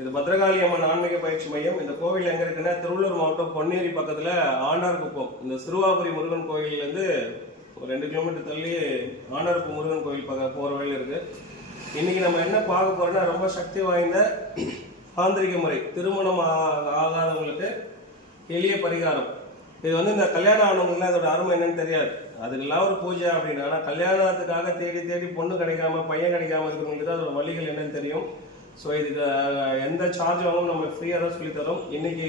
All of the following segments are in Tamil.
இது பத்ரகாளி அம்மன் ஆன்மீக பயிற்சி மையம். இந்த கோவில் எங்க இருக்குன்னா திருவள்ளூர் மாவட்டம் பொன்னேரி பக்கத்துல ஆண்டார்குப்பம். இந்த சிறுவாபுரி முருகன் கோயிலேருந்து ஒரு 2 கிலோமீட்டர் தள்ளி ஆண்டார்குப்பம் முருகன் கோயில் பக்கம் போற வழியில் இருக்கு. இன்னைக்கு நம்ம என்ன பார்க்க போறோம்னா ரொம்ப சக்தி வாய்ந்த தாந்திரிக முறை, திருமணம் ஆகாதவங்களுக்கு எளிய பரிகாரம். இது இந்த கல்யாணம் ஆனவங்கன்னா அதோட அருமை என்னன்னு தெரியாது, அதுக்கெல்லாம் ஒரு பூஜை அப்படின்னா. ஆனால் கல்யாணத்துக்காக தேடி தேடி பொண்ணு கிடைக்காம பையன் கிடைக்காம இருக்கிறவங்களுக்கு தான் அதோட வழிகள் என்னன்னு தெரியும். ஸோ இதுக்கு எந்த சார்ஜ் வாங்கும் நம்ம ஃப்ரீயாக தான் சொல்லித்தரோம். இன்னைக்கு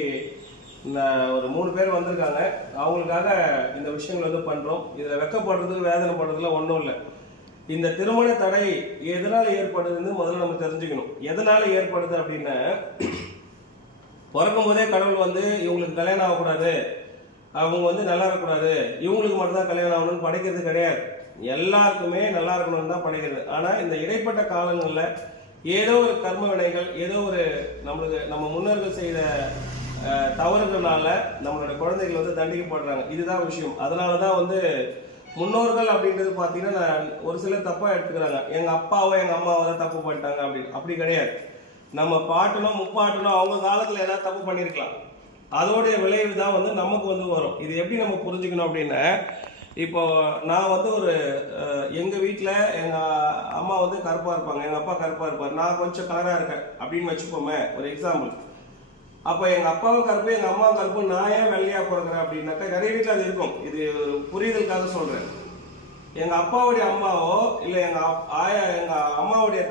இந்த ஒரு 3 பேர் வந்திருக்காங்க, அவங்களுக்காக இந்த விஷயங்கள் பண்ணுறோம். இதில் வெக்கப்படுறதுக்கு வேதனைப்படுறதுலாம் ஒன்றும் இல்லை. இந்த திருமண தடை எதனால ஏற்படுதுன்னு முதல்ல நம்ம தெரிஞ்சுக்கணும். எதனால ஏற்படுது அப்படின்னா, பிறக்கும் போதே கடவுள் இவங்களுக்கு கல்யாணம் ஆகக்கூடாது, அவங்க நல்லா இருக்கக்கூடாது, இவங்களுக்கு மட்டும்தான் கல்யாணம் ஆகணும்னு படைக்கிறது கிடையாது. எல்லாருக்குமே நல்லா இருக்கணும்னு தான் படைக்கிறது. ஆனால் இந்த இடைப்பட்ட காலங்களில் ஏதோ ஒரு கர்ம வினைகள், ஏதோ ஒரு நம்ம முன்னோர்கள் செய்த தவறுகளால நம்மளோட குழந்தைகள் தண்டிக்கப்படுறாங்க. இதுதான் விஷயம். அதனால தான் முன்னோர்கள் அப்படின்றது பார்த்தீங்கன்னா ஒரு சிலர் தப்பாக எடுத்துக்கிறாங்க. எங்கள் அப்பாவோ எங்கள் அம்மாவோ தான் தப்பு பண்ணிட்டாங்க அப்படின்னு. அப்படி கிடையாது. நம்ம பாட்டணும் முப்பாட்டணும் அவங்க காலத்தில் ஏதாவது தப்பு பண்ணியிருக்கலாம், அதோடைய விளைவு தான் நமக்கு வரும். இது எப்படி நம்ம புரிஞ்சுக்கணும் அப்படின்னா, இப்போ நான் ஒரு எங்கள் வீட்டில் எங்கள் அம்மா கருப்பாக இருப்பாங்க, எங்கள் அப்பா கருப்பாக இருப்பார், நான் கொஞ்சம் கலராக இருக்கேன் அப்படின்னு வச்சுப்போமே, ஒரு எக்ஸாம்பிள். அப்போ எங்கள் அப்பாவும் கருப்பு எங்கள் அம்மாவும் கருப்பு, நான் ஏன் வெள்ளையாக பிறக்கிறேன் அப்படின்னாக்கா நிறைய வீட்டில் அது இருக்கும். இது ஒரு புரிதலுக்காக சொல்கிறேன். எங்கள் அப்பாவுடைய அம்மாவோ இல்லை எங்கள் அம்மாவுடைய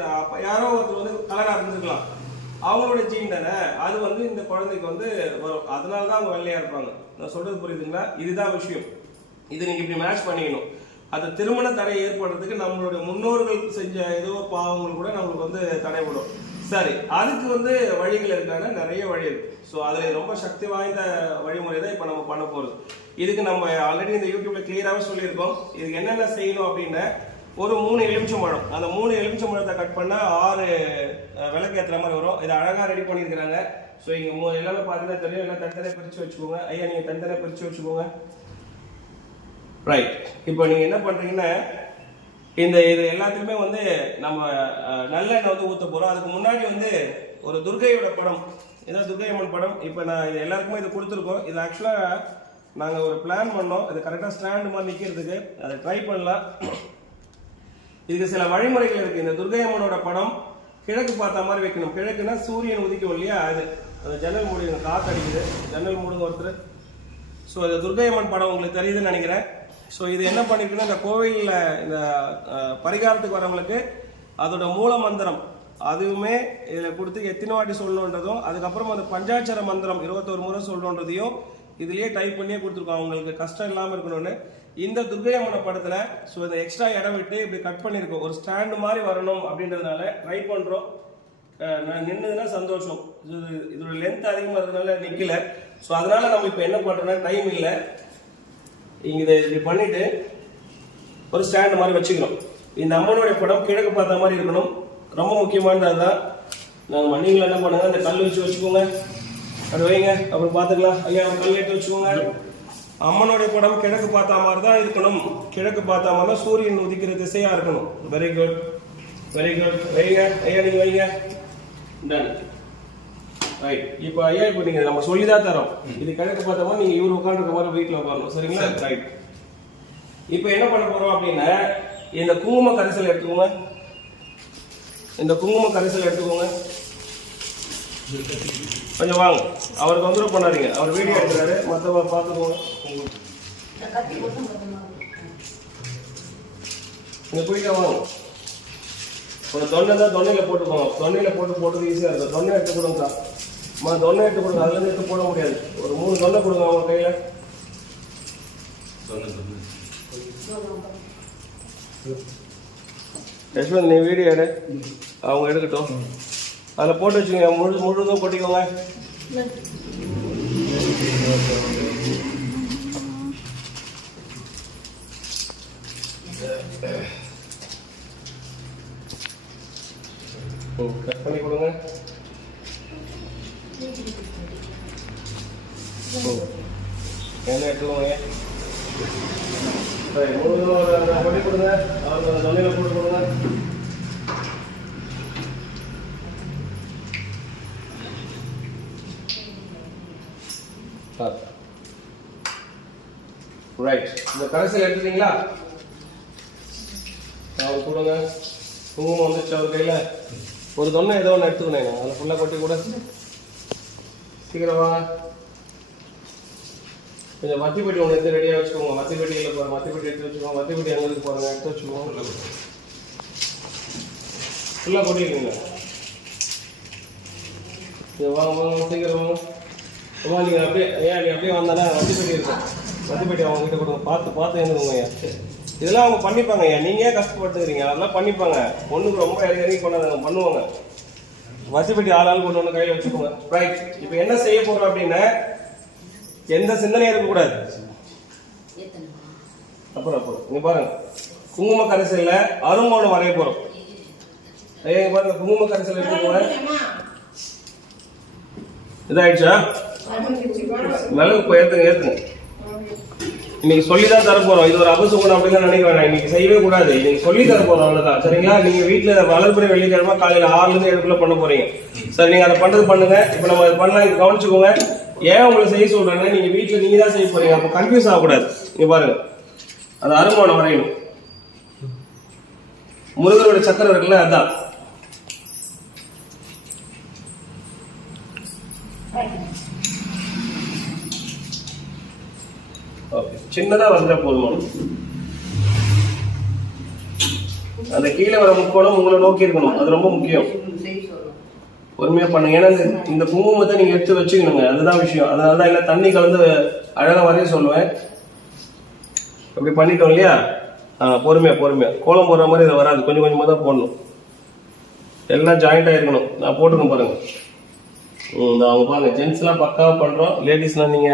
யாரோ ஒருத்தர் கலராக இருந்திருக்கலாம், அவங்களோட ஜீன் தானே, அது இந்த குழந்தைக்கு வரும். அதனால தான் அவங்க வெள்ளையாக இருப்பாங்க. நான் சொல்கிறது புரியுதுங்களா? இதுதான் விஷயம். இது நீங்கள் இப்படி மேட்ச் பண்ணிக்கணும். அந்த திருமண தடை ஏற்படுறதுக்கு நம்மளுடைய முன்னோர்கள் செஞ்ச ஏதோ பாவங்கள் கூட நம்மளுக்கு தடைபடும். சரி, அதுக்கு வழிகள் இருக்காங்க, நிறைய வழி இருக்கு. ஸோ அதில் ரொம்ப சக்தி வாய்ந்த வழிமுறை தான் இப்போ நம்ம பண்ண போகிறது. இதுக்கு நம்ம ஆல்ரெடி இந்த யூடியூப்ல கிளியராகவே சொல்லியிருக்கோம். இதுக்கு என்னென்ன செய்யணும் அப்படின்னா, ஒரு 3 எலுமிச்சம்பழம், அந்த 3 எலுமிச்சம்பழத்தை கட் பண்ணால் 6 விளக்கு ஏற்றுற மாதிரி வரும். இதை அழகாக ரெடி பண்ணியிருக்கிறாங்க. ஸோ இங்கே எல்லாமே பார்த்தீங்கன்னா தெரியும். எல்லாம் தனித்தனியாக பிரித்து வச்சுக்கோங்க. ஐயா நீங்கள் தனித்தனியாக பிரித்து வச்சுக்கோங்க. ரைட். இப்போ நீங்கள் என்ன பண்ணுறீங்கன்னா, இது எல்லாத்துக்குமே நம்ம நல்லெண்ணெய் ஊற்ற போகிறோம். அதுக்கு முன்னாடி ஒரு துர்கையோட படம், ஏதாவது துர்கை அம்மன் படம். இப்போ நான் இது எல்லாருக்குமே இது கொடுத்துருக்கோம். இது ஆக்சுவலாக நாங்கள் ஒரு பிளான் பண்ணோம், இது கரெக்டாக ஸ்டாண்டு மாதிரி நிற்கிறதுக்கு. அதை ட்ரை பண்ணலாம். இதுக்கு சில வழிமுறைகள் இருக்குது. இந்த துர்கை அம்மனோட படம் கிழக்கு பார்த்த மாதிரி வைக்கணும். கிழக்குன்னா சூரியன் உதிக்கும் இல்லையா, அது ஜன்னல் மூடுங்க, காற்று அடிக்குது, ஜன்னல் மூடுங்க ஒருத்தர். ஸோ இந்த துர்கை அம்மன் படம் உங்களுக்கு தெரியுதுன்னு நினைக்கிறேன். ஸோ இது என்ன பண்ணிருக்குன்னா, இந்த கோவிலில் இந்த பரிகாரத்துக்கு வரவங்களுக்கு அதோட மூல மந்திரம் அதுவுமே இதில் கொடுத்து எத்தனை வாட்டி சொல்லணுன்றதும், அதுக்கப்புறம் அந்த பஞ்சாட்சர மந்திரம் 21 முறை சொல்லணுன்றதையும் இதுலேயே டைப் பண்ணியே கொடுத்துருக்கோம், அவங்களுக்கு கஷ்டம் இல்லாமல் இருக்கணும்னு. இந்த துர்கை அம்மனை படத்தில் ஸோ இந்த எக்ஸ்ட்ரா இடம் விட்டு இப்படி கட் பண்ணியிருக்கோம். ஒரு ஸ்டாண்டு மாதிரி வரணும் அப்படின்றதுனால ட்ரை பண்ணுறோம். நான் நின்றுதுன்னா சந்தோஷம். இதோட லென்த் அதிகமாக இருக்கிறதுனால நிற்கல. ஸோ அதனால நம்ம இப்போ என்ன பண்ணுறோம்னா, டைம் இல்லை, இதை இப்படி பண்ணிட்டு ஒரு ஸ்டாண்ட் மாதிரி வச்சுக்கணும். இந்த அம்மனுடைய படம் கிழக்கு பார்த்த மாதிரி இருக்கணும். ரொம்ப முக்கியமானது அதுதான். நாங்கள் நீங்களும் என்ன பண்ணுங்க, அந்த கல் வச்சுக்கோங்க, அது வைங்க, அப்புறம் பார்த்துக்கலாம். ஐயா கல் எடுத்து வச்சுக்கோங்க. அம்மனுடைய படம் கிழக்கு பார்த்த மாதிரி தான் இருக்கணும். கிழக்கு பார்த்த மாதிரி தான் சூரியன் உதிக்கிற திசையாக இருக்கணும். Very good, very good. வைங்க ஐயா, நீங்கள் வைங்க. டன். ரைட். இப்போ ஐயா, இப்போ நீங்கள் நம்ம சொல்லி தான் தரோம். இது கிழக்கு பார்த்த மாதிரி நீங்கள் இவர் உட்காந்துருக்க மாதிரி வீட்டில் உட்காரணும். சரிங்களா? ரைட். இப்போ என்ன பண்ண போகிறோம் அப்படின்னா, இந்த குங்கும கரைசல் எடுத்துக்கோங்க. இந்த குங்கும கரைசல் எடுத்துக்கோங்க. கொஞ்சம் வாங்க, அவருக்கு தொந்தரவு பண்ணாதீங்க, அவர் வீடியோ எடுக்கிறாரு, மற்றவங்க பார்த்துக்கோங்க. நீங்கள் போயிட்டு வாங்க. ஒரு தொண்டை தான் தொண்டையில் போட்டுக்கோங்க. தொண்டையில் போட்டு ஈஸியாக இருக்கும். தொண்டை எடுத்து கொடுங்கக்கா. தொண்டை எடுத்து கொடுங்க, அதுலேருந்து எடுத்து போட முடியாது. ஒரு 3 தொண்டை கொடுங்க அவங்க கையில். யஷ்வந்த் நீ வீடியோ எடு, அவங்க எடுக்கட்டும். அதில் போட்டு வச்சுக்கோங்க, முழுதும் கொட்டிக்கோங்க. கட் பண்ணி கொடுங்க. என்ன எடுத்துக்கோங்க. சரி, முழுதும் கொட்டி கொடுங்க. அவங்க தொண்டையில் போட்டு கொடுங்க. ரைட். இந்த கடைசியில் எடுத்துட்டீங்களா? அவர் கொடுங்க. குங்குமம் வந்துச்சு அவர் கையில். ஒரு தொன்னை ஏதோ ஒன்று எடுத்துக்கணும். அதில் ஃபுல்லாக கொட்டி கூட சீக்கிரம் வாங்க. கொஞ்சம் மத்தி பெட்டி ஒன்று எடுத்து ரெடியாக வச்சுக்கோங்க. மத்தி பெட்டியில் போகிற மத்தி பெட்டி எடுத்து வச்சுக்கோங்க. மத்தி பெட்டி எங்கே இருக்கு போகிறாங்க எடுத்து வச்சுக்கோங்க. ஃபுல்லாக கொட்டிருக்கீங்க. வாங்க வாங்க சீக்கிரம் வாங்க. அம்மா நீங்கள் அப்படியே நீங்கள் அப்படியே வந்தானே மத்தி பெட்டி இருக்கும். மத்தி பெட்டி அவங்க கிட்ட கொடுங்க. பார்த்து எழுந்துருங்க ஐயா. இதெல்லாம் அவங்க பண்ணிப்பாங்க ஐயா. நீங்கள் ஏன் கஷ்டப்பட்டுக்கிறீங்க? அதெல்லாம் பண்ணிப்பாங்க. பொண்ணுக்கு ரொம்ப இறங்கி கொண்டாங்க பண்ணுவாங்க. மத்தி பெட்டி ஆள் கொண்டு வந்து கையில் வச்சுக்கோங்க. ரைட். இப்போ என்ன செய்ய போகிறோம் அப்படின்னா எந்த சிந்தனையும் இருக்கக்கூடாது. அப்புறம் இங்க பாருங்க, குங்கும கரைசல்ல அருங்கோணம் வரைய போறோம். ஐயா பாருங்க, குங்கும கரைசல் எடுத்துக்கோங்க. இதாயிடுச்சா? மிளகு ஏத்துங்க. இன்னைக்கு சொல்லிதான் தர போறோம். இது ஒரு அபசுகுணம் அப்படின்னு நினைக்க வேண்டாம். இன்னைக்கு செய்யவே கூடாது. இன்னைக்கு சொல்லி தர போறோம், அவ்வளவுதான். சரிங்களா? நீங்க வீட்டுல வளர்ப்புறை வெள்ளிக்கிழமை காலையில 6 to 7 பண்ண போறீங்க. சரி, நீங்க அதை பண்றது பண்ணுங்க. இப்ப நம்ம அதை பண்ணலாம், கவனிச்சுக்கோங்க. ஏன் உங்களுக்கு செய்ய சொல்றேன்னா நீங்க வீட்டுல நீங்க தான் செய்ய போறீங்க. அப்ப கன்ஃபியூஸ் ஆகக்கூடாது. நீங்க பாருங்க, அது அருங்கோணம் வரையணும். முருகரோட சக்கரம் இருக்குல்ல, அதான். சின்னதா வந்தா போதும். அந்த கீழே வர முக்கோணம் உங்களை நோக்கி இருக்கணும். அது ரொம்ப முக்கியம். பொறுமையா பண்ணுங்க. ஏன்னா இந்த குங்குமத்தை நீங்க எடுத்து வச்சுக்கணுங்க. அதுதான் விஷயம். அதனாலதான் இல்ல தண்ணி கலந்து அழகா வரைய சொல்லுவேன். அப்படி பண்ணிட்டோம் இல்லையா? பொறுமையா கோலம் போடுற மாதிரி இதை வராது. கொஞ்சம் கொஞ்சமா தான் போடணும். எல்லாம் ஜாயிண்டா இருக்கணும். நான் போட்டுக்கணும் பாருங்க. அவங்க பாருங்க, ஜென்ஸ் எல்லாம் பக்காவா பண்றோம். லேடிஸ்லாம் நீங்க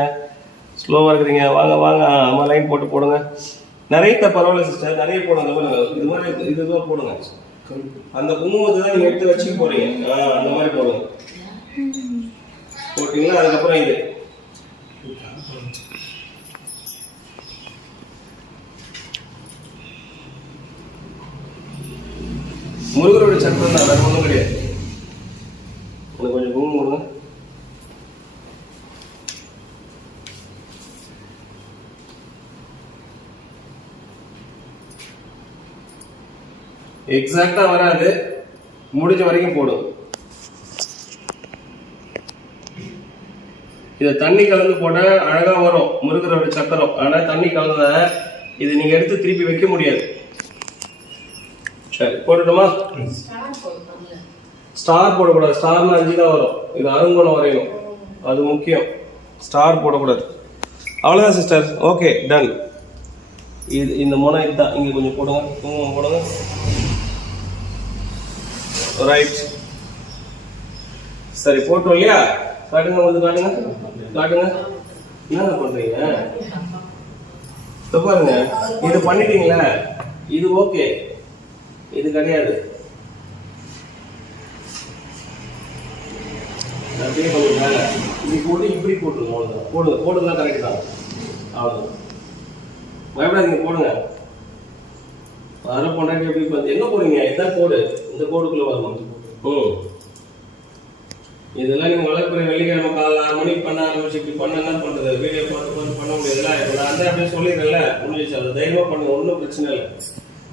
ஸ்லோவா இருக்கிறீங்க. வாங்க அம்மா லைன் போடுங்க. நிறைய பரவாயில்ல சிஸ்டர், நிறைய போடுங்க. இது மாதிரி இதுதான் போடுங்க. அந்த குங்குமத்தை தான் நீங்க எடுத்து வச்சுக்க போறீங்க. அந்த மாதிரி போடுங்க. போட்டீங்களா? அதுக்கப்புறம் இது முருகரோட சக்கரம் தான், வேற ஒன்றும் கிடையாது. உங்களுக்கு கொஞ்சம் குங்குமம் கொடுங்க. எக்ஸாக்டா வராது, முடிஞ்ச வரைக்கும் போடும். இதை தண்ணி கலந்து போட அழகா வரும் முருகரோட சக்கரம். ஆனா தண்ணி கலந்த இது நீங்க எடுத்து திருப்பி வைக்க முடியாது. சரி, போட்டுட்டோமா? ஸ்டார் போடக்கூடாது. ஸ்டார்னா 5 தான் வரும். இது அருங்கோணம் வரையணும், அது முக்கியம். ஸ்டார் போடக்கூடாது. அவ்வளவுதான் சிஸ்டர். Okay, ton. இது இந்த முனை இதுதான். இங்க கொஞ்சம் போடுங்க, குங்குமம் போடுங்க. ரைட். சரி, போட்டோம் இல்லையா? காட்டுங்க, வந்து காட்டுங்க. என்ன பண்றீங்க? பாருங்க, இது பண்ணிட்டீங்களா? இது ஓகே, இது கிடையாது. அப்படியே கொஞ்சம் மேல இப்படி போட்டு இப்படி போட்டுருங்க. அவ்வளவுதான். போடுங்க கரெக்ட் தான். அவ்வளவுதான். பயப்படாதீங்க, போடுங்க. வர பொண்டாட்டி எப்படி எங்க போறீங்க? இதான் கோடு. இந்த கோடுக்குள்ள வரணும். இதெல்லாம் நீங்க வளர்ப்புற வெள்ளிக்கிழமை காலைல 6 மணிக்கு பண்ண ஆரம்பிச்சு இப்படி பண்ண என்ன பண்றது? வீடியோ பார்த்து பண்ண முடியாதுல்ல. நான் அந்த அப்படியே சொல்லிடுறேன்ல, முடிஞ்சிச்சு. அதை தைரியமா பண்ணுங்க, ஒன்றும் பிரச்சனை இல்லை.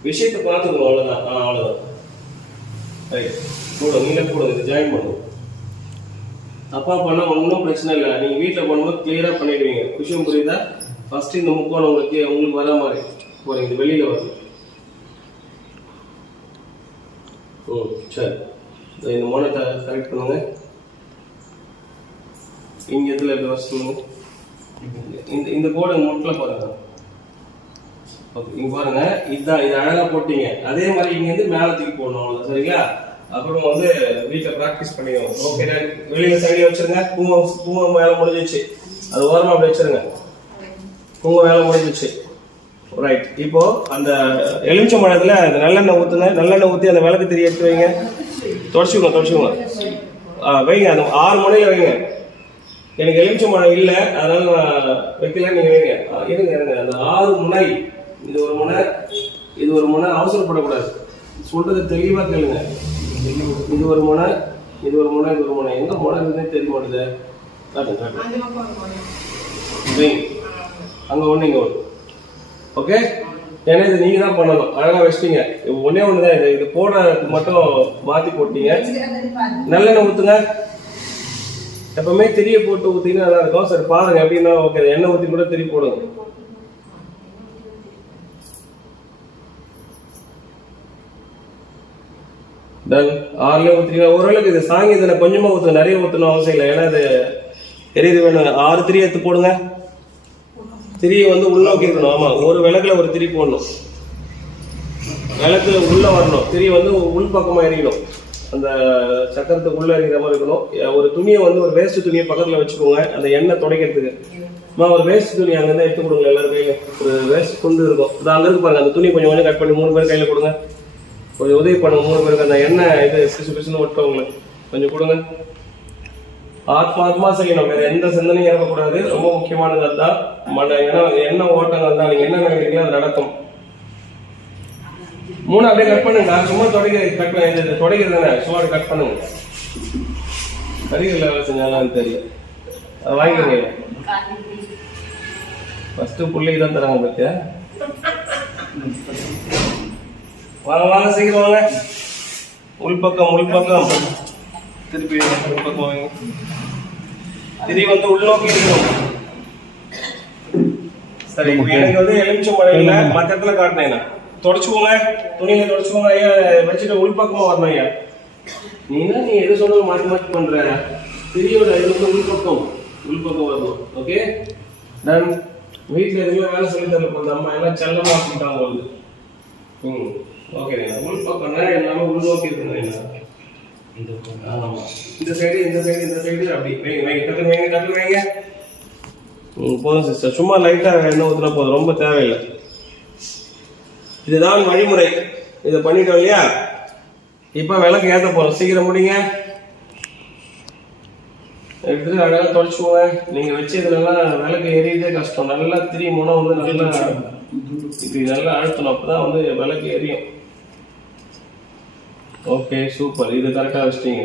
விஷயத்தை பார்த்துக்கணும், அவ்வளவுதான். அவ்வளவுதான். ரைட், போடுங்க. நீங்களே போடுங்க, இது ஜாயின் பண்ணுங்க. தப்பா பண்ணா ஒன்றும் பிரச்சனை இல்லை. நீங்க வீட்டில் பண்ணும்போது கிளியரா பண்ணிடுவீங்க. விஷயம் புரியுதா? ஃபர்ஸ்ட் இந்த முக்கோணம் உங்களுக்கு வர மாதிரி போறீங்க. இது வெளியில வரும். சரி, இந்த மோனத்தை கரெக்ட் பண்ணுங்க. இங்க இதுல எப்படி வர சொல்லுங்க. இந்த கோடு முட்டில் பாருங்க. ஓகே, இங்க பாருங்க. இதுதான், இது அழகா போட்டீங்க. அதே மாதிரி இங்க இருந்து மேல தூக்கி போடணும். சரிங்களா? அப்புறம் வந்து வீட்டுல பிராக்டிஸ் பண்ணிக்கணும். ஓகே, வெளியில சைடு வச்சிருங்க. பூங்கம் வேலை முடிஞ்சிச்சு. அது ஓரமா அப்படி வச்சிருங்க. பூங்கம் வேலை முடிஞ்சிச்சு. ரைட். இப்போ அந்த எலுமிச்சை மரத்துல அந்த நல்லெண்ணெய் ஊத்துங்க. நல்லெண்ணெய் ஊற்றி அந்த விளக்கு திரி எடுத்து வைங்க. தொடச்சுக்கோங்க. வைங்க. அந்த 6 முனையில வைங்க. எனக்கு எலுமிச்சை மரம் இல்லை, அதனால நான் வைக்கல. நீங்க வைங்க. இருங்க. அந்த 6 முனை, இது ஒரு முனை, இது ஒரு முனை. அவசரப்படக்கூடாது. சொல்றது தெளிவா கேளுங்க. இது ஒரு முனை, இது ஒரு முனை, இது ஒரு முனை. எங்க முனை இருக்குன்னே தெரிய மாட்டுது. காட்டுங்க. அங்கே ஒன்று இங்கே ஒன்று. ஓகே, ஏன்னா இது நீங்கள் தான் பண்ணணும். அழகாக வச்சிட்டீங்க. ஒன்றே ஒன்று தான், இது போடுறதுக்கு மட்டும் மாற்றி போட்டீங்க. நல்லெண்ணெய் ஊற்றுங்க. எப்பவுமே திரியை போட்டு ஊற்றிங்கன்னா நல்லா இருக்கும். சரி பாருங்க எப்படின்னா ஓகே, எண்ணெய் ஊற்றி கூட திரி போடுங்க. டன் 6 ஊற்றிங்க. ஓரளவுக்கு இது சாங்கி இதில் கொஞ்சமாக ஊற்றணும், நிறைய ஊற்றணும் அவசியம் இல்லை. ஏன்னா இது எரியுது வேணும். 6 திரி எடுத்து போடுங்க. திரியை வந்து உள்நோக்கி இருக்கணும். ஆமாம், ஒரு விளக்குல ஒரு திரி போடணும். விளக்கு உள்ள வரணும். திரி வந்து உள் பக்கமாக எரியணும். அந்த சக்கரத்துக்கு உள்ள எறிகிற மாதிரி இருக்கணும். ஒரு துணியை வந்து ஒரு வேஸ்ட் துணியை பக்கத்தில் வச்சுக்கோங்க, அந்த எண்ணெய் துடைக்கிறதுக்கு. ஒரு வேஸ்ட் துணி அங்கேருந்து எடுத்து கொடுங்க. எல்லாரும் கையில் ஒரு வேஸ்ட் துண்டு இருக்கும். அது அங்கே இருக்கு பாருங்க. அந்த துணி கொஞ்சம் கொஞ்சம் கட் பண்ணி 3 பேர் கையில் கொடுங்க. கொஞ்சம் உதவி பண்ணுங்க 3 பேருக்கு. அந்த எண்ணெய் இது பிசுன்னு ஒட்டுறவங்களுக்கு கொஞ்சம் கொடுங்க. ஆத்மாத்மா செய்யணும், வேற எந்த சிந்தனையும் இருக்கக்கூடாது. ரொம்ப முக்கியமானது அதுதான். எண்ணெய் ஓட்டங்கள் தான். நீங்க என்ன நினைக்கிறீங்களோ அது நடக்கும். 3 அப்படியே கட் பண்ணுங்க. சும்மா தொடைக்கிறது தானே, சும்மா கட் பண்ணுங்க. கறிகள் வேலை செஞ்சாலும் தெரியும். அதை வாங்கிக்கோங்க. ஃபர்ஸ்ட் பிள்ளைக்கு தான் தராங்க பத்தியா. வாங்க வாங்க சீக்கிரம் வாங்க. உள்பக்கம் திருப்பி உள்பக்கம் வாங்க. திரி வந்து உள்நோக்கி இருக்கணும். சரி, எனக்கு வந்து எலுமிச்சம் மழையில மற்ற இடத்துல காட்டினேன். தொடச்சுக்கோங்க, துணியில தொடச்சுக்கோங்க. ஐயா வச்சுட்டு உள்பக்கமா வரணும். ஐயா நீ எது சொன்னாலும் மாற்றி மாற்றி பண்ற. திரியோட இது வந்து உள்பக்கம் வரணும். Okay done. வீட்டில் எதுவுமே வேலை சொல்லி தரல போகுது. அம்மா எல்லாம் செல்லமா அப்படின்ட்டாங்க போகுது. ஓகே, உள்பக்கம்னா எல்லாமே உள்நோக்கி இருக்குங்க. இந்த சைடு அப்படி வைங்க. போதும் சிஸ்டர், சும்மா லைட்டா எண்ணெய் ஊற்றினா போதும், ரொம்ப தேவையில்லை. இதுதான் வழிமுறை. இதை பண்ணிட்டோம் இல்லையா? இப்ப விளக்கு ஏற்ற போறோம். சீக்கிரம் முடிங்க. எடுத்து அழகாக தொடச்சுவோங்க. நீங்க வச்சு இதுலாம் விளக்கு எரியதே கஷ்டம். நல்லா திரி முனை வந்து நல்லா இப்படி நல்லா அழுத்தணும். அப்பதான் வந்து விளக்கு எரியும். Okay super. இது கரெக்டா வச்சிட்டீங்க.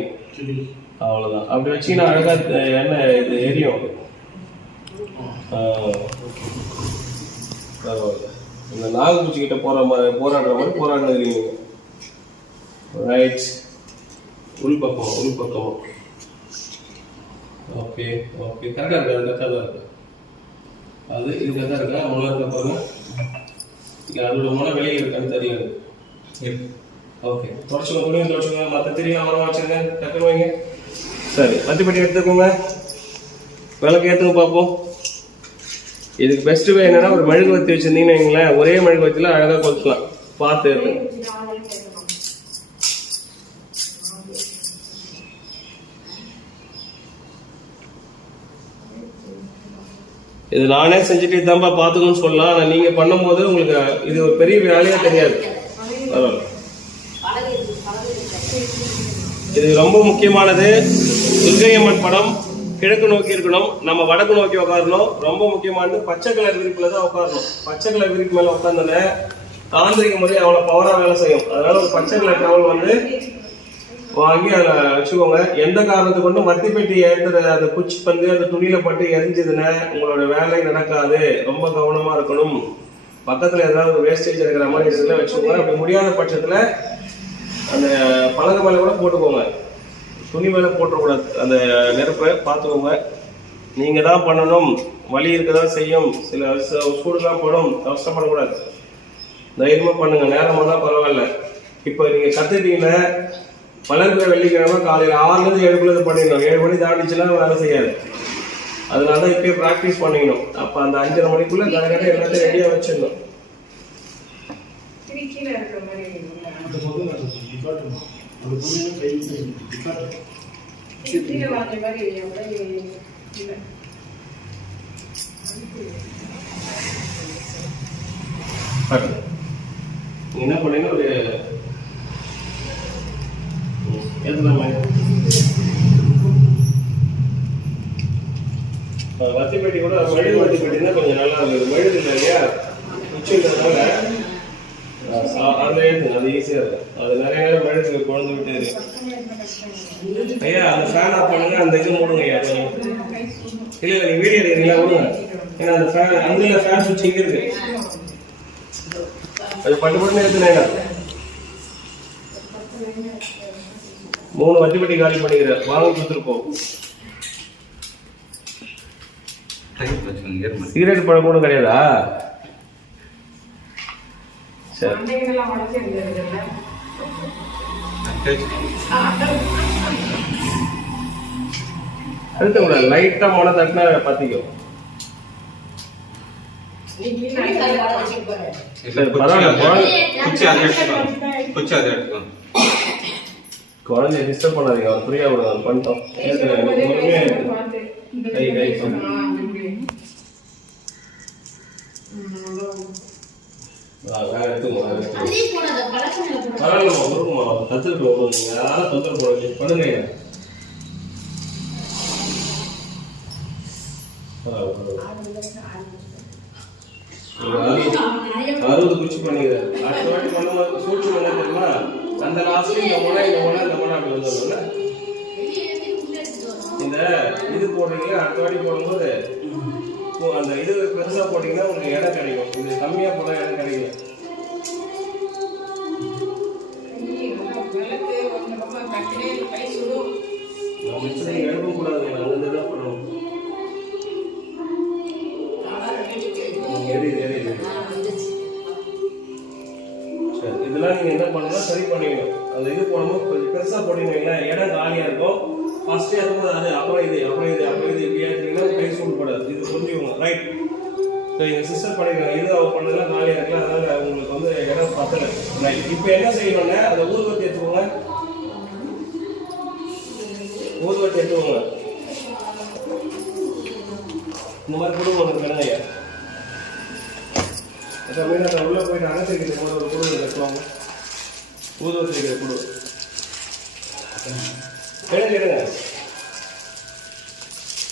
அவ்வளவுதான். அப்படி வச்சீங்கன்னா அழகா எண்ணெய் இது எரியும். இந்த நாகப்பூச்சி கிட்ட போராடுற மாதிரி போராடுறீங்க. ரைட். உள்பக்கம். ஓகே கரெக்டா இருக்கு. அது இது கரெக்டா இருக்கா? முளை இருக்க பாருங்க. அதோட முளை வெளியே இருக்கான்னு தெரியாது. ஓகே, தொடச்சுங்க. மற்ற தெரியும் வர வச்சுருங்க. டக்குனு வைங்க. சரி, பத்தி எடுத்துக்கோங்க. விளக்கு ஏற்றுங்க பார்ப்போம். இதுக்கு பெஸ்ட் வே என்னன்னா, ஒரு மெழுகுவர்த்தி வச்சிருந்தீங்கன்னு வைங்களேன், ஒரே மெழுகுவர்த்தியில் அழகாக கொளுத்தலாம். பார்த்து ஏற்றுங்க. இது நானே செஞ்சுட்டு தான்ப்பா பார்த்துக்கணும்னு சொல்லலாம். ஆனால் நீங்கள் பண்ணும்போது உங்களுக்கு இது ஒரு பெரிய வேலையாக தெரியாது. இது ரொம்ப முக்கியமானது. துர்க்கையம்மன் படம் கிழக்கு நோக்கி இருக்கணும், நம்ம வடக்கு நோக்கி உட்காரணும். ரொம்ப முக்கியமானது பச்சை கலர் விரிப்புல தான் உட்காரணும். பச்சை கலர் விரிப்பு மேல உட்கார்ந்தோன்னே தாந்திரிக முறை அவ்வளோ பவரா வேலை செய்யும். அதனால ஒரு பச்சை கலர் டவல் வந்து வாங்கி அதில் வச்சுக்கோங்க. எந்த காரணத்தை கொண்டும் வத்தி பெட்டி ஏற்றுறது, அந்த குச்சி பந்து அந்த துணியில பட்டு எரிஞ்சதுன்னா உங்களோட வேலை நடக்காது. ரொம்ப கவனமா இருக்கணும். பக்கத்துல ஏதாவது வேஸ்டேஜ் இருக்கிற மாதிரி இதெல்லாம் வச்சுக்கோங்க. அப்படி முடியாத பட்சத்துல அந்த பலகை மேலே கூட போட்டுக்கோங்க. துணி மேலே போட்டுறக்கூடாது. அந்த நெருப்பை பார்த்துக்கோங்க. நீங்கள் தான் பண்ணணும். வலி இருக்கதான் செய்யும். சில சூடுலாம் போடும். கஷ்டப்படக்கூடாது. தைரியமாக பண்ணுங்க. நேரமாக தான் பரவாயில்ல. இப்போ நீங்கள் கற்றுட்டீங்கன்னா வளர்க்கிற வெள்ளிக்கிழமை காலையில் 6லேருந்து 7 பண்ணிடணும். 7 மணி தாண்டிச்சுன்னா வேலை செய்யாது. அதனால தான் இப்போயே ப்ராக்டிஸ் பண்ணிக்கணும். அப்போ அந்த 5:30 மணிக்குள்ளே கரெக்டாக எல்லாத்தையும் ரெடியாக வச்சிடணும். என்ன பண்ணீங்க ஒரு வத்தி பெட்டி கூட மெழுகு வத்தி பெட்டினா கொஞ்சம் நல்லா இருக்கு. மெழுகு இல்லை இல்லையா, உச்சின்றதுனால அதில் ஏற்றுங்க. அது ஈஸியாக இருக்கும். அது நிறைய நேரம் மெழுகு குழந்தை விட்டு இருக்கு. ஐயா அந்த ஃபேன் ஆஃப் பண்ணுங்க. அந்த இது மூடுங்க ஐயா. இல்லை நீங்கள் வீடியோ எடுக்கிறீங்களா? விடுங்க. ஏன்னா அந்த ஃபேன் அங்கே ஃபேன் சுவிட்ச் இங்கே இருக்கு. அது பட்டு பட்டு எடுத்துனேங்க. 3 வட்டி பெட்டி காலி பண்ணிக்கிறேன். வாங்க கொடுத்துருப்போம். சிகரெட் பழம் கூட கிடையாதா? சரி அடுத்த கூட லைட்டா மொன தட்டினா பத்திக்கும். குழந்தைய டிஸ்டர்ப் பண்ணாதீங்க. அவர் ஃப்ரீயா விடுங்க. பண்ணிட்டோம். கை கை பண்ணுங்க. 60 குச்சி பண்ணிக்கிறாரு. அடுத்த வாட்டி பண்ணும்போது சூழ்ச்சி என்ன தெரியுமா? அந்த லாஸ்ட்ல இந்த முனை அப்படி வந்துடும்ல. இந்த இது போடுறீங்க. அடுத்த வாட்டி போடும்போது அந்த இது பெருசா போட்டீங்கன்னா உங்களுக்கு இடம் கிடைக்கும். இது கம்மியா போட்டா இடம் கிடைக்கும். எழுத கூடாது. அதுதான் பண்ணணும். இதெல்லாம் நீங்க என்ன பண்ணலாம் சரி பண்ணிக்கணும். அந்த இது போடும்போது கொஞ்சம் பெருசா போட்டீங்கன்னா இடம் காலியா இருக்கும். ஃபர்ஸ்ட் இருக்கும்போது அது அப்புறம் இது இப்படி ஏற்றிங்கன்னா கை சூடு போடாது. இது புரிஞ்சுக்கோங்க. ரைட். ஸோ எங்கள் சிஸ்டர் பண்ணிக்கிறாங்க. இது அவள் பண்ணதெல்லாம் காலியாக இருக்கலாம். அதனால உங்களுக்கு வந்து இடம் பத்தலை. ரைட். இப்போ என்ன செய்யணும்னா அதை ஊதுவத்தி எடுத்துக்கோங்க. ஊதுவத்தி எடுத்துக்கோங்க. இந்த மாதிரி குடும்பம் ஒன்று வேணுங்க. மீனாக உள்ள போயிட்டு அணைச்சிருக்கிறது போது ஒரு குடும்பம் எடுத்துவாங்க. ஊதுவத்தி இருக்கிற குடும்பம் எடுங்க.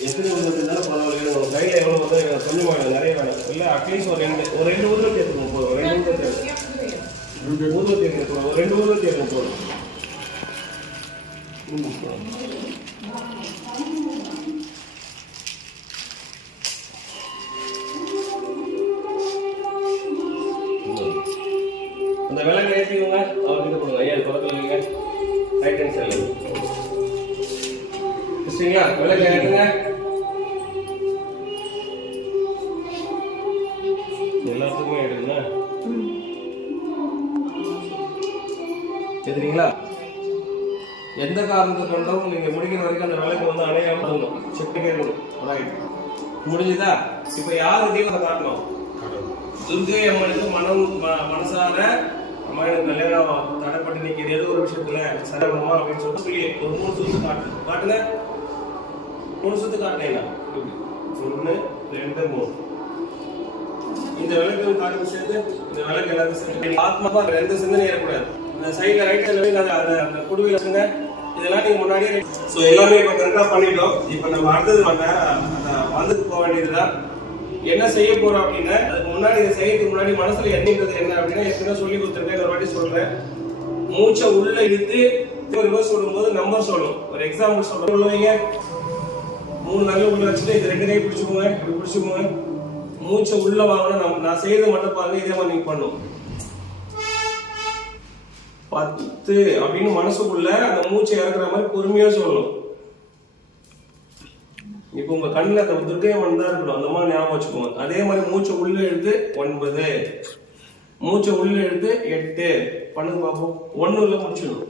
எத்தனை ஊதுவத்தி இருந்தாலும் பரவாயில்ல. உங்கள் கையில் எவ்வளோ வந்து கொஞ்சமாக வேணும், நிறைய வேணும். இல்லை அட்லீஸ்ட் ஒரு ரெண்டு ஊதுவத்தி எடுத்துக்கணும் போதும். 2 ஊதுவத்தி எடுத்துக்கணும். ஒரு 2 ஊதுவத்தி எடுக்கணும் போதும். அந்த விலங்கு ஏற்றிக்கோங்க. அவர்கிட்ட கொடுங்க. ஐயா பக்கத்தில் இல்லைங்க. ரைட் ஹேண்ட் சைடில் சரிங்களா? விலங்கு ஏற்றுங்க. எல்லாத்துக்குமே எடுங்க. எதுங்களா? எந்த காரணத்தை கொண்டும் நீங்க முடிக்கிற வரைக்கும் அந்த விலங்கு வந்து அணையாம இருக்கணும். செப்டிக்கே இருக்கணும். ரைட். முடிஞ்சுதா? இப்ப யாரு தீபத்தை காட்டணும்? துர்கை அம்மனுக்கு மனசார அம்மாவுக்கு கல்யாணம் தடைப்பட்டு நிற்கிது ஏதோ ஒரு விஷயத்துல சரவணமா அப்படின்னு சொல்லிட்டு சொல்லி ஒரு 3 சுத்து காட்டுங்க. 3 சுத்து காட்டினீங்கன்னா 1 2 3 இந்த விளக்கு காட்டுக்கு சேர்த்து இந்த விளக்கு எல்லாருக்கும் சேர்த்து ஆத்மாவா எந்த சிந்தனையும் ஏற்படாது. இந்த சைட்ல ரைட் சைட்ல அந்த குடுவையில் வச்சுங்க. இதெல்லாம் நீங்க முன்னாடியே எல்லாமே இப்ப கரெக்டா பண்ணிட்டோம். இப்ப நம்ம அடுத்தது வந்துட்டு போக வேண்டியதுதான். என்ன செய்ய போறோம் அப்படின்னா அதுக்கு முன்னாடி இதை செய்யறதுக்கு முன்னாடி மனசுல என்னன்றது என்ன அப்படின்னா எத்தனை சொல்லி கொடுத்துருக்கேன். ஒரு வாட்டி சொல்றேன். மூச்சை உள்ள இழுத்து ரிவர்ஸ் சொல்லும்போது நம்பர் சொல்லணும். ஒரு எக்ஸாம்பிள் சொல்றேன். உள்ளவங்க 3 நாள் உள்ள வச்சுட்டு இது 2 கை பிடிச்சுக்கோங்க. இப்படி பிடிச்சுக்கோங்க. மூச்சை உள்ள வாங்கணும். நான் செய்யறது மட்டும் பாருங்க. இதே மாதிரி நீங்க பண்ணும் 10 அப்படின்னு மனசுக்குள்ள அந்த மூச்சை இறக்குற மாதிரி பொறுமையா சொல்லணும். இப்போ உங்க கண்ணில் அந்த துர்க்கை அம்மன் தான் இருக்கணும். அந்த மாதிரி ஞாபகம் வச்சுக்கோங்க. அதே மாதிரி மூச்சை உள்ள எடுத்து 9, மூச்சை உள்ள எடுத்து 8 பண்ணுங்க பார்ப்போம். 1ல முடிச்சிடணும்.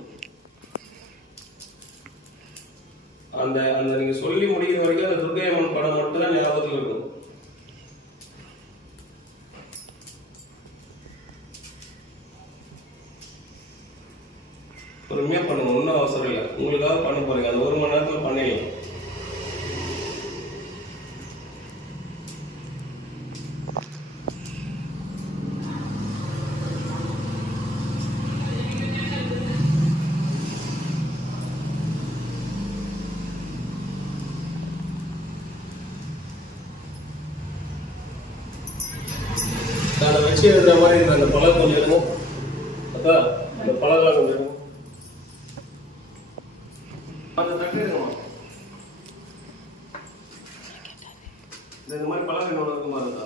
அந்த அந்த நீங்க சொல்லி முடிக்கிற வரைக்கும் அந்த துர்க்கை அம்மன் படம் மட்டும் தான் ஞாபகத்தில் இருக்கும். பொறுமையா பண்ணுங்க. ஒன்றும் அவசரம் இல்லை. உங்களுக்காக பண்ண போறீங்க. அந்த 1 மணி நேரத்தில் பண்ணிடலாம். அதை வச்சு எழுதுற மாதிரி இருக்கிற அந்த பழம் கொஞ்சம் இருக்கும். அப்பா அந்த பழகெல்லாம் கொஞ்சம் இருக்கும். அந்த தட்டு இருக்குமா? இந்த மாதிரி பழம் என்ன இருக்கும் பாருங்க.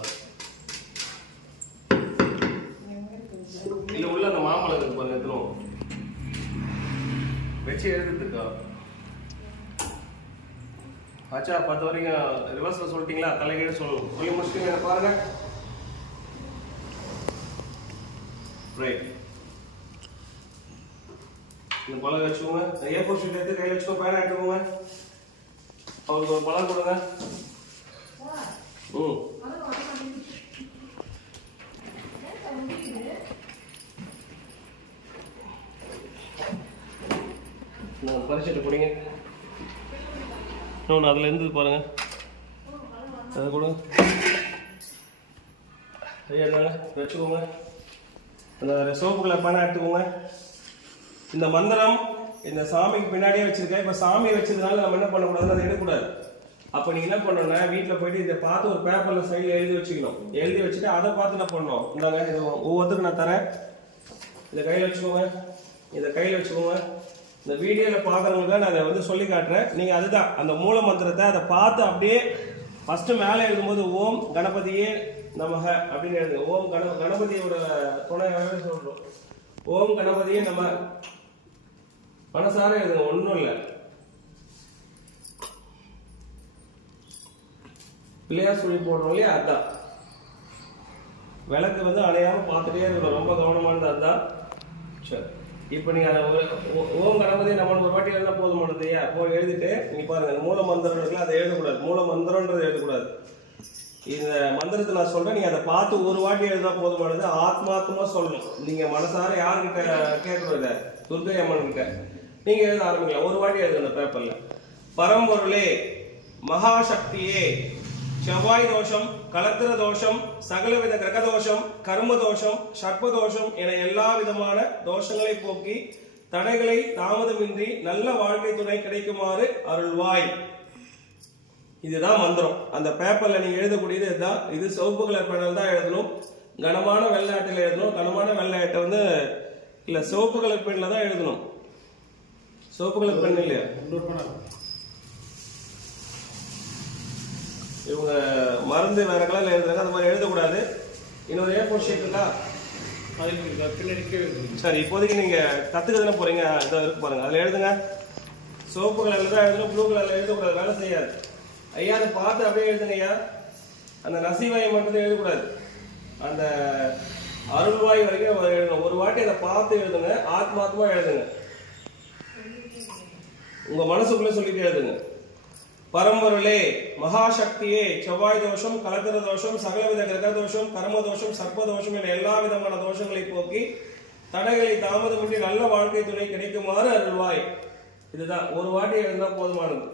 இல்ல உள்ள அந்த மாம்பழம் இருக்கு பாருங்க, எத்தனும் வச்சு எழுதிட்டு இருக்கா. ஆச்சா 10 வரைக்கும் ரிவர்ஸ்ல சொல்லிட்டீங்களா? தலைகீழ சொல்லணும். சொல்லி முடிச்சுட்டு பாருங்க. ரைட். இந்த பழம் வச்சுக்கோங்க. A4 ஷீட் எடுத்து கையில் வச்சுக்கோ. பேனா எடுத்துக்கோங்க. அவருக்கு ஒரு பழம் கொடுங்க. பரிசுட்டு கொடுங்க. இன்னொன்று அதில் இருந்து பாருங்க, அதை கொடுங்க. ஐயா வச்சுக்கோங்க. அந்த சோப்பு கலர் பேனா எடுத்துக்கோங்க. இந்த மந்திரம் இந்த சாமிக்கு பின்னாடியே வச்சிருக்கேன். இப்போ சாமி வச்சதுனால நம்ம என்ன பண்ணக்கூடாதுன்னு அதை எடுக்கக்கூடாது. அப்போ நீங்கள் என்ன பண்ணணும்னா வீட்டில் போயிட்டு இதை பார்த்து ஒரு பேப்பரில் சைடில் எழுதி வச்சுக்கணும். எழுதி வச்சுட்டு அதை பார்த்து என்ன பண்ணணும், இந்தாங்க இது ஒவ்வொருத்தருக்கும் நான் தரேன். இதை கையில் வச்சுக்கோங்க. இதை கையில் வச்சுக்கோங்க. இந்த வீடியோவில் பார்க்குறவங்களுக்கு நான் அதை வந்து சொல்லி காட்டுறேன். நீங்கள் அதுதான் அந்த மூல மந்திரத்தை அதை பார்த்து அப்படியே ஃபஸ்ட்டு மேலே எழுதும்போது ஓம் கணபதியே நமக அப்படின்னு எழுதுங்க. ஓம் கணபதியோட துணையாக சொல்கிறோம். ஓம் கணபதியே நம்ம மனசார எழுதுங்க, ஒன்றும் இல்லை. பிள்ளையார் சொல்லி போடுறோம் இல்லையா, அதுதான். விளக்கு வந்து அணையாமல் பார்த்துட்டே இருக்கணும், ரொம்ப கவனமானது அதுதான். சரி, இப்போ நீங்கள் அதை ஓம் கணபதி நம்ம ஒரு வாட்டி எழுதினா போதுமானது. போய் எழுதிட்டு நீங்கள் பாருங்கள், மூல மந்திரம் இருக்குல்ல, அதை எழுதக்கூடாது. மூல மந்திரன்றது எழுதக்கூடாது. இந்த மந்திரத்தை நான் சொல்கிறேன், நீங்கள் அதை பார்த்து ஒரு வாட்டி எழுதினா போதுமானது. ஆத்மாத்மா சொல்லணும். நீங்கள் மனசார யாருக்கிட்ட கேட்கக்கூடாது, துர்கை அம்மன் கிட்ட நீங்கள் எழுத ஆரம்பிக்கலாம். ஒரு வாட்டி எழுதுங்க பேப்பரில். பரம்பொருளே, மகாசக்தியே, செவ்வாய் தோஷம், கலத்திர தோஷம், சகலவித கிரக தோஷம், கர்ம தோஷம், சர்ப்ப தோஷம் என எல்லா விதமான தோஷங்களை போக்கி தடைகளை தாமதமின்றி நல்ல வாழ்க்கை துணை கிடைக்குமாறு அருள்வாய். இதுதான் மந்திரம். அந்த பேப்பர்ல நீங்க எழுதக்கூடியது இதுதான். இது சிவப்பு கலர் பேனல் தான் எழுதணும். கனமான வெள்ளை அட்டையில எழுதணும். கனமான வெள்ளை அட்டை வந்து இல்ல, சிவப்பு கலர் பென்ல தான் எழுதணும். சிவப்பு கலர் பென் இல்லையா, இவங்க மருந்து வேற கலர்ல எழுதுறாங்க, அந்த மாதிரி எழுதக்கூடாது. இன்னொரு A4 ஷீட் இருக்கா, சரி இப்போதைக்கு நீங்க கத்துக்கிறதுன்னு போறீங்க, இதை இருக்கு பாருங்க, அதுல எழுதுங்க. சிவப்பு கலர்ல தான் எழுதணும், ப்ளூ கலர்ல எழுதக்கூடாது, வேலை செய்யாது. ஐயா அதை பார்த்து அப்படியே எழுதுங்க ஐயா. அந்த நசிவாயை மட்டும் எழுதக்கூடாது, அந்த அருள்வாய் வரைக்கும் எழுதணும். ஒரு வாட்டி அதை பார்த்து எழுதுங்க, ஆத்மாத்மா எழுதுங்க, உங்க மனசுக்குள்ள சொல்லிட்டு எழுதுங்க. பரம்பொருளே, மகாசக்தியே, செவ்வாய் தோஷம், கலத்திர தோஷம், சகலவித கிரக தோஷம், கர்ம தோஷம், சர்ப்ப தோஷம் என எல்லா விதமான தோஷங்களை போக்கி தடைகளை தாமதமின்றி நல்ல வாழ்க்கை துணை கிடைக்குமாறு அருள்வாய். இதுதான், ஒரு வாட்டி எழுந்தா போதுமானது.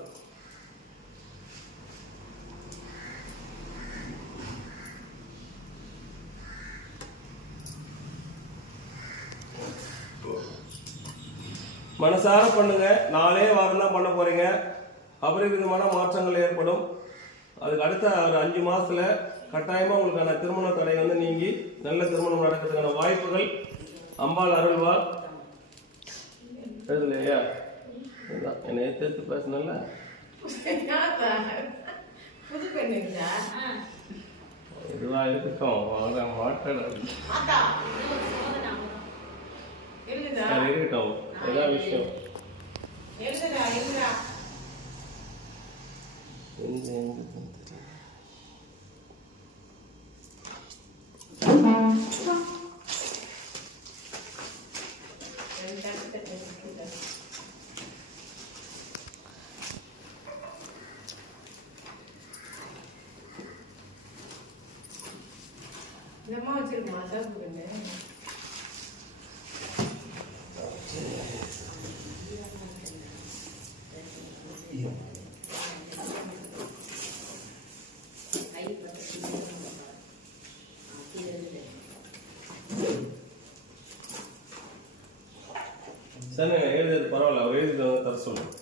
மனசார பண்ணுங்க. 4 வாரம் தான் பண்ண போறீங்க. அபரிவிதமான மாற்றங்கள் ஏற்படும். அதுக்கு அடுத்த ஒரு 5 மாசத்துல கட்டாயமா உங்களுக்கான திருமண தடை வந்து நீங்கி நல்ல திருமணம் நடக்கிறதுக்கான வாய்ப்புகள் அம்பாள் அருள்வா. எழுதலையா, என்னை சேர்த்து பேசணும்ல. இதுவா இருக்கட்டும், இருக்கட்டும், எல்லா விஷயம் வச்சிருக்குமா சாப்பிடுங்க. சரி எழுதுறது பரவாயில்ல, அவர் எழுதி தர சொல்லுங்க.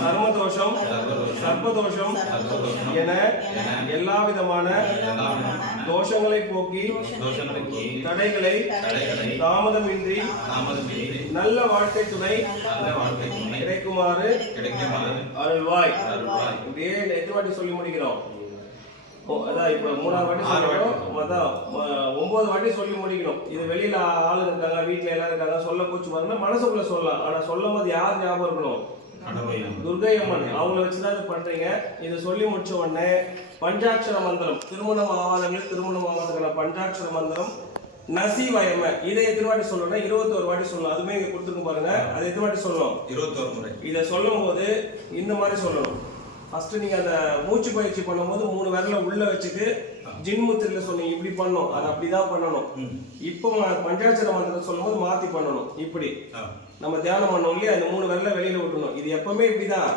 சர்மதோஷம், சர்ப்பதோஷம் என எல்லா விதமான தோஷங்களை போக்கி தடைகளை தாமதமின்றி நல்ல வாழ்க்கை துணை கிடைக்குமாறு அருள்வாய். இப்படியே எத்தனை வாட்டி சொல்லி முடிக்கிறோம்? அதான் இப்ப 3வது வாட்டி சொல்றோம். அதான் 9 வாட்டி சொல்லி முடிக்கணும். இது வெளியில ஆளுங்க இருக்காங்க, வீட்டுல எல்லாரும் இருக்காங்க, சொல்ல கூச்சு பாருங்க, மனசுக்குள்ள சொல்லலாம். ஆனா சொல்லும் போது யார் ஞாபகம் இருக்கணும்? துர்கை அம்மன். அவங்கள வச்சுதான் இது பண்றீங்க. இதை சொல்லி முடிச்ச உடனே பஞ்சாட்சர மந்திரம், திருமணம் ஆகாதவங்களுக்கு திருமணம் ஆகாதவங்கள பஞ்சாட்சர மந்திரம் நசிவயம. இதை எத்தனை வாட்டி சொல்லணும்? 21 வாட்டி சொல்லணும். அதுமே இங்க கொடுத்துருக்கு பாருங்க. அதை எத்தனை வாட்டி சொல்லணும்? 21 முறை. இதை சொல்லும் போது இந்த மாதிரி சொல்லணும். ஃபர்ஸ்ட் நீங்க அந்த மூச்சு பயிற்சி பண்ணும்போது 3 விரல உள்ள வச்சுட்டு ஜின்முத்திரில சொன்னீங்க இப்படி பண்ணணும், அது அப்படிதான் பண்ணணும். இப்போ பஞ்சாட்சர மந்திரம் சொல்லும் போது மாத்தி பண்ணணும். இப்படி நம்ம தியானம் பண்ணோம் இல்லையா, அந்த 3 விரல வெளியில விட்டணும். இது எப்பவுமே இப்படிதான்.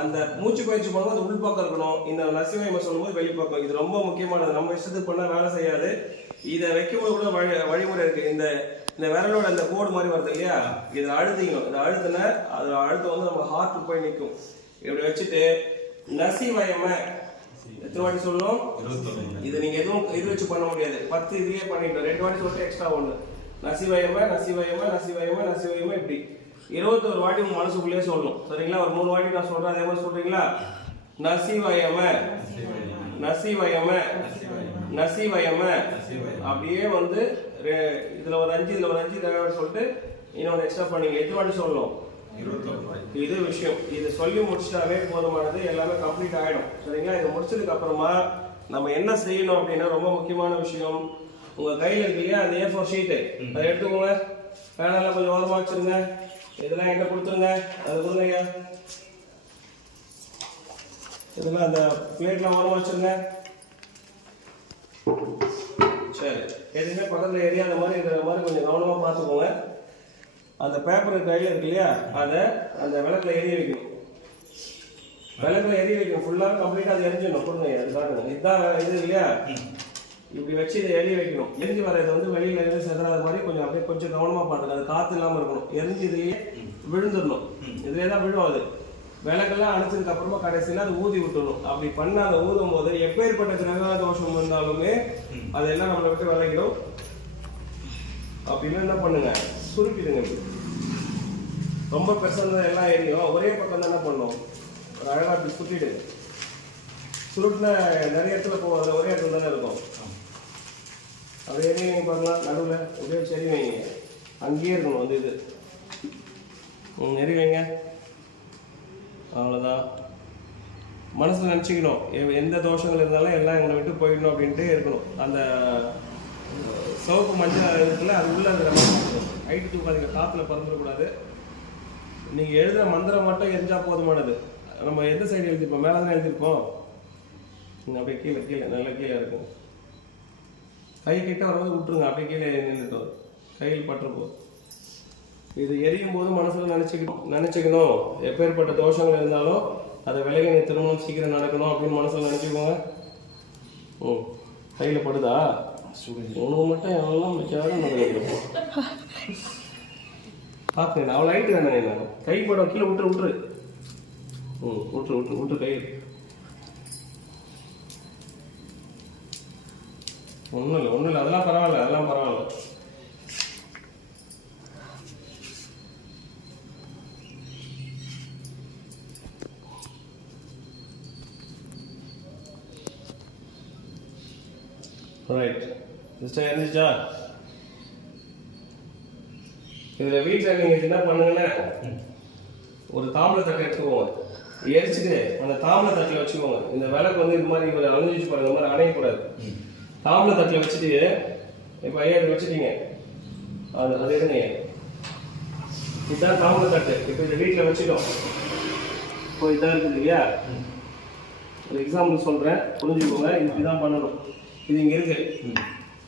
அந்த மூச்சு பயிற்சி பண்ணும்போது உள்பக்கம் இருக்கணும், இந்த நசிவயம சொல்லும் போது வெளிப்பக்கம். இது ரொம்ப முக்கியமானது. நம்ம இஷ்டத்துக்கு பண்ணா வேலை செய்யாது. இதை வைக்கும்போது கூட வழிமுறை இருக்கு. இந்த விரலோட அந்த கோடு மாதிரி வருது இல்லையா, இதை அழுத்திக்கணும். இதை அழுத்தின அது அழுத்தம் வந்து நம்ம ஹார்ட் போய் நிற்கும். இப்படி வச்சுட்டு நசிவயம எத்தனை வாட்டி சொல்லணும்? 21. இது நீங்க எதுவும் இது வச்சு பண்ண முடியாது. 10 இதுலயே பண்ணிட்டோம். 2 வாட்டி சொல்லிட்டு எக்ஸ்ட்ரா 1. நசிவயம நசிவயம நசிவயம நசிவயம இப்படி 21 வாட்டி உங்க மனசுக்குள்ளேயே சொல்லணும். சரிங்களா? ஒரு 3 வாட்டி நான் சொல்றேன், அதே மாதிரி சொல்றீங்களா? நசிவயம நசிவயம நசிவயம. அப்படியே வந்து இதுல ஒரு 5 இதுல ஒரு 5 சொல்லிட்டு இன்னொன்று எக்ஸ்ட்ரா பண்ணீங்க. எத்தனை வாட்டி சொல்லணும்? 21. இது விஷயம். இதை சொல்லி முடிச்சிட்டாவே போதுமானது, எல்லாமே கம்ப்ளீட் ஆயிடும். சரிங்களா? இதை முடிச்சதுக்கு அப்புறமா நம்ம என்ன செய்யணும் அப்படின்னா ரொம்ப முக்கியமான விஷயம். உங்க கையில இருக்கு இல்லையா அந்த A4 ஷீட்டு, அதை எடுத்துக்கோங்க. பேனெல்லாம் கொஞ்சம் ஓரமா வச்சிருங்க. இதெல்லாம் என்கிட்ட கொடுத்துருங்க. அதை கொடுங்க ஐயா. இதெல்லாம் அந்த பிளேட்லாம் ஓரமா வச்சிருங்க. சரி, எதுவுமே பக்கத்துல எரியாத மாதிரி இருக்கிற மாதிரி கொஞ்சம் கவனமா பார்த்துக்கோங்க. அந்த பேப்பர் கையில் இருக்கு இல்லையா, அதை அந்த விளக்குல எரிய வைக்கணும். விளக்குல எரிய வைக்கணும். ஃபுல்லாக கம்ப்ளீட்டாக அது எரிஞ்சிடணும். கொடுங்க அது காட்டுங்க. இதுதான் இது இல்லையா, இப்படி வச்சு இதை எரிய வைக்கணும். எரிஞ்சு வர இதை வந்து வெளியில இருந்து செதறாத மாதிரி கொஞ்சம் அப்படியே கொஞ்சம் கவனமா பார்த்துங்க. அது காற்று இல்லாமல் இருக்கணும். எரிஞ்சு இதுலேயே விழுந்துடணும். இதுலேயே தான் விழும். அது விளக்கெல்லாம் அணைச்சதுக்கு அப்புறமா கடைசியில் அது ஊதி விட்டுணும். அப்படி பண்ண அதை ஊதும் போது எப்பேற்பட்ட கிரக தோஷம் இருந்தாலுமே அதெல்லாம் நம்மளை விட்டு விளக்கிடும். அப்படின்னா என்ன பண்ணுங்க, சுருக்கிடுங்க. ரொம்ப பெருசாக எல்லாம் எரியும். ஒரே பக்கம் தான் என்ன பண்ணும், ஒரு அழகாக அப்படி சுட்டிடுங்க. சுருட்டின நிறைய இடத்துல போவாது, ஒரே இடத்துல தானே இருக்கும். அதை எரிவீங்க பார்க்கலாம். நடுவில் ஒரே சரி வைங்க, அங்கேயே இருக்கணும். வந்து இது எரிவைங்க. அவ்வளோதான். மனசில் நினச்சிக்கணும், எந்த தோஷங்கள் இருந்தாலும் எல்லாம் எங்களை விட்டு போயிடணும் அப்படின்ட்டு இருக்கணும். அந்த சிவப்பு மஞ்சள் இருக்குல்ல, அது உள்ள இருக்கிற மந்திரம் ஹைட்டு தூக்காதீங்க, காற்றுல பறந்துடக்கூடாது. நீங்கள் எழுதுகிற மந்திரம் மட்டும் எரிஞ்சால் போதுமானது. நம்ம எந்த சைடு எழுதிருப்போம்? மேலே தான் எழுதிருப்போம். நீங்கள் அப்படியே கீழே கீழே நல்லா கீழே இருக்கும். கை கிட்ட வரும்போது விட்டுருங்க, அப்படியே கீழே நின்றுட்டோம். கையில் பட்டுருப்போம். இது எரியும் போது மனசில் நினச்சிக்கணும் எப்பேற்பட்ட தோஷங்கள் இருந்தாலும் அதை விலகி நீ திருமணம் சீக்கிரம் நடக்கணும் அப்படின்னு மனசில் நினச்சிக்கோங்க. கையில் படுதா? உனக்கு மட்டும் எல்லாம் மிச்சாரம் நடக்கும். பார்க்குறேன் அவ்வளோ லைட்டு வேணாம். நான் கை படம் கீழே விட்டுரு விட்டுரு விட்டுரு விட்டுரு விட்டுரு கை. ஒன்றும் இல்லை அதெல்லாம் பரவாயில்ல, அதெல்லாம் பரவாயில்ல. ரைட், சிஸ்டர் எழுந்துச்சா? இதில் வீட்டில் நீங்கள் என்ன பண்ணுங்கன்னா, ஒரு தாம்பளை தட்டை எடுத்துக்கோங்க. எரிச்சுட்டு அந்த தாம்பளை தட்டில் வச்சுக்கோங்க. இந்த விளக்கு வந்து இது மாதிரி ஒரு அணைஞ்சிச்சு பாருங்க, இந்த மாதிரி அணையக்கூடாது. தாம்பளை தட்டில் வச்சுட்டு இப்போ ஐயா இது வச்சுட்டீங்க. அது எதுங்க, இதுதான் தாம்பளை தட்டு. இப்போ இந்த வீட்டில் வச்சுட்டோம். இப்போ இதாக இருக்குது இல்லையா, ஒரு எக்ஸாம்பிள் சொல்கிறேன், புரிஞ்சுக்கோங்க. இப்படி தான் பண்ணணும். இது இங்கே இருக்கு,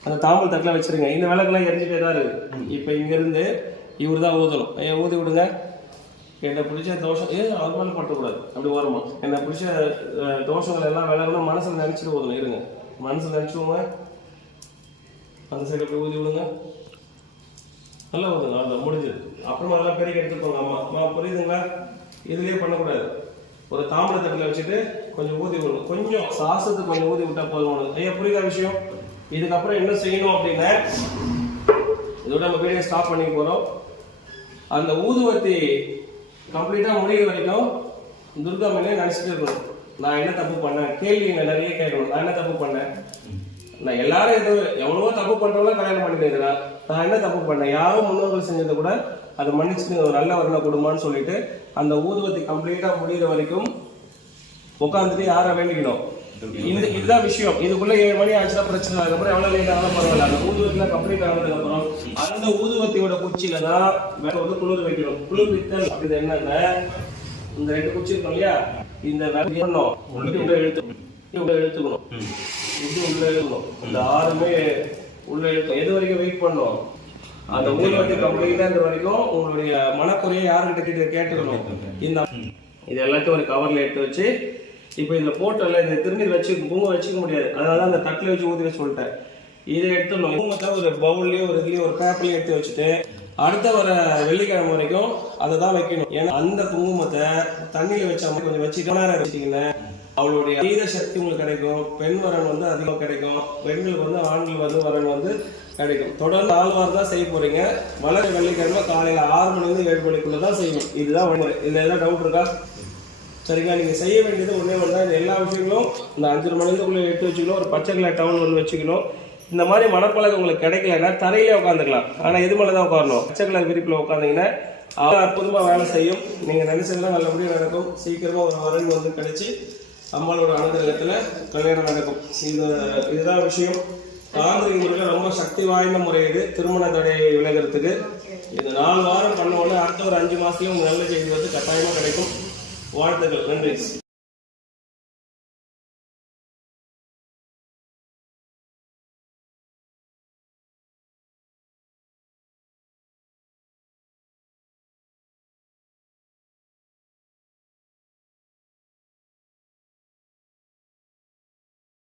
அந்த தாம்பல் தட்டில் வச்சிருங்க. இந்த விளக்கெல்லாம் எரிஞ்சுட்டே தான் இருக்கு. இப்போ இங்கேருந்து இவர் தான் ஊதணும். ஐயா ஊதி விடுங்க. என்னை பிடிச்ச தோஷம் அவர் மேலே பட்டக்கூடாது, அப்படி வருமா. என்னை பிடிச்ச தோஷங்கள் எல்லாம் விளக்கணும். மனசில் நினச்சிட்டு ஊதணும். இருங்க, மனசில் நினச்சிக்கோங்க. அந்த சைடு போய் ஊதி விடுங்க. நல்லா ஊதுங்க. அவ்வளோ முடிஞ்சது. அப்புறமா எல்லாம் பெருக்கி எடுத்துக்கோங்க. அம்மா புரியுதுங்களா? இதுலயே பண்ணக்கூடாது. ஒரு தாம்பளை தட்டில் வச்சுட்டு கொஞ்சம் ஊதி விடணும். கொஞ்சம் சாசத்துக்கு கொஞ்சம் ஊதி விட்டா போதும். ஐயா புரியுதா விஷயம்? இதுக்கப்புறம் என்ன செய்யணும் அப்படின்னா, இதோட நம்ம வீடியோ ஸ்டாப் பண்ணி போறோம். அந்த ஊதுவத்தி கம்ப்ளீட்டா முடிகிற வரைக்கும் துர்கா மேலே நினைச்சிட்டு இருக்கணும். நான் என்ன தப்பு பண்ணேன்? கேள்வி நிறைய கேட்கணும். நான் என்ன தப்பு பண்ணேன்? நான் எல்லாரும் எவ்வளவோ தப்பு பண்றவங்க கல்யாணம் பண்ணிக்கிறேன். நான் என்ன தப்பு பண்ணேன்? யாரும் முன்னோர்கள் செஞ்சதை கூட அதை மன்னிச்சு ஒரு நல்ல வரல கொடுமான்னு சொல்லிட்டு அந்த ஊதுவத்தி கம்ப்ளீட்டா முடிகிற வரைக்கும் உட்காந்துட்டு யாரை வேண்டிக்கணும். இதுதான் விஷயம். இதுக்குள்ள 7 மணி ஆச்சுன்னா பிரச்சனை. அதுக்கப்புறம் எவ்வளவு லேட் ஆனாலும் பரவாயில்ல. அந்த ஊதுவத்திலாம் கம்ப்ளீட் ஆனதுக்கு அப்புறம் அந்த ஊதுவத்தியோட குச்சியில தான் வேற ஒரு குளிர் வைக்கணும். குளிர் வித்தல் அப்படி என்னன்னா, இந்த 2 குச்சி இருக்கும் இல்லையா, இந்த இழுத்துக்கணும், உள்ள இழுத்துக்கணும். இந்த 6மே உள்ள இழுக்கும். எது வரைக்கும் வெயிட் பண்ணணும்? அந்த ஊதுவத்தி கம்ப்ளீட்டா இந்த வரைக்கும் உங்களுடைய மனக்குறையை யாருக்கிட்ட கேட்டுக்கணும். இந்த இது எல்லாத்தையும் ஒரு கவர்ல எடுத்து வச்சு, இப்போ இதில் போட்டோம்ல, இந்த திருநீர் வச்சு குங்குமம் வச்சுக்க முடியாது. அதனால அந்த தட்டில் வச்சு ஊற்றி சொல்லிட்டேன். இதை எடுத்துடணும். குங்குமத்தை ஒரு பவுல்லையும் ஒரு இதுலையும் ஒரு பேப்பர்லையும் எடுத்து வச்சுட்டு அடுத்த வர வெள்ளிக்கிழமை வரைக்கும் அதை தான் வைக்கணும். ஏன்னா அந்த குங்குமத்தை தண்ணியில் வச்சா கொஞ்சம் வச்சுட்டு நேரம் வச்சுட்டீங்கன்னா அவளுடைய அதீத சக்தி உங்களுக்கு கிடைக்கும். பெண் வரன் வந்து அதிகம் கிடைக்கும். பெண்களுக்கு வந்து ஆண்கள் வரன் வந்து கிடைக்கும். தொடர்ந்து 4 வாரம் தான் செய்ய போறீங்க. வளர வெள்ளிக்கிழமை காலையில் 6 மணிலேருந்து 7 மணிக்குள்ள தான் செய்யணும். இதுதான் வழிமுறை. இதுல ஏதாவது டவுட் இருக்கா? சரிங்களா? நீங்க செய்ய வேண்டியது ஒன்றே ஒன்று தான். எல்லா விஷயங்களும் இந்த 5 மணிக்குள்ள எடுத்து வச்சுக்கணும். ஒரு பச்சை கலர் டவுன் வந்து வச்சுக்கணும். இந்த மாதிரி மனப்பழக்கம் உங்களுக்கு கிடைக்கலன்னா தரையிலே உட்காந்துக்கலாம். ஆனா இது மேலே தான் உட்காரணும். பச்சை கலர் விரிப்பில் உட்காந்தீங்கன்னா அற்புதமா வேலை செய்யும். நீங்க நினைச்சதெல்லாம் நல்லபடியாக நடக்கும். சீக்கிரமா ஒரு வரன் வந்து கிடைச்சி அம்மாவோட அனுகிரகத்துல கல்யாணம் நடக்கும். இதுதான் விஷயம். தாந்திரிக முறையில் ரொம்ப சக்தி வாய்ந்த முறை இது. திருமண தடை விலகிறதுக்கு இது 4 வாரம் பண்ண உடனே அடுத்த ஒரு 5 மாசத்துலயும் நல்ல செய்தி வந்து கட்டாயமா கிடைக்கும். வாழ்த்துக்கள். நன்றி.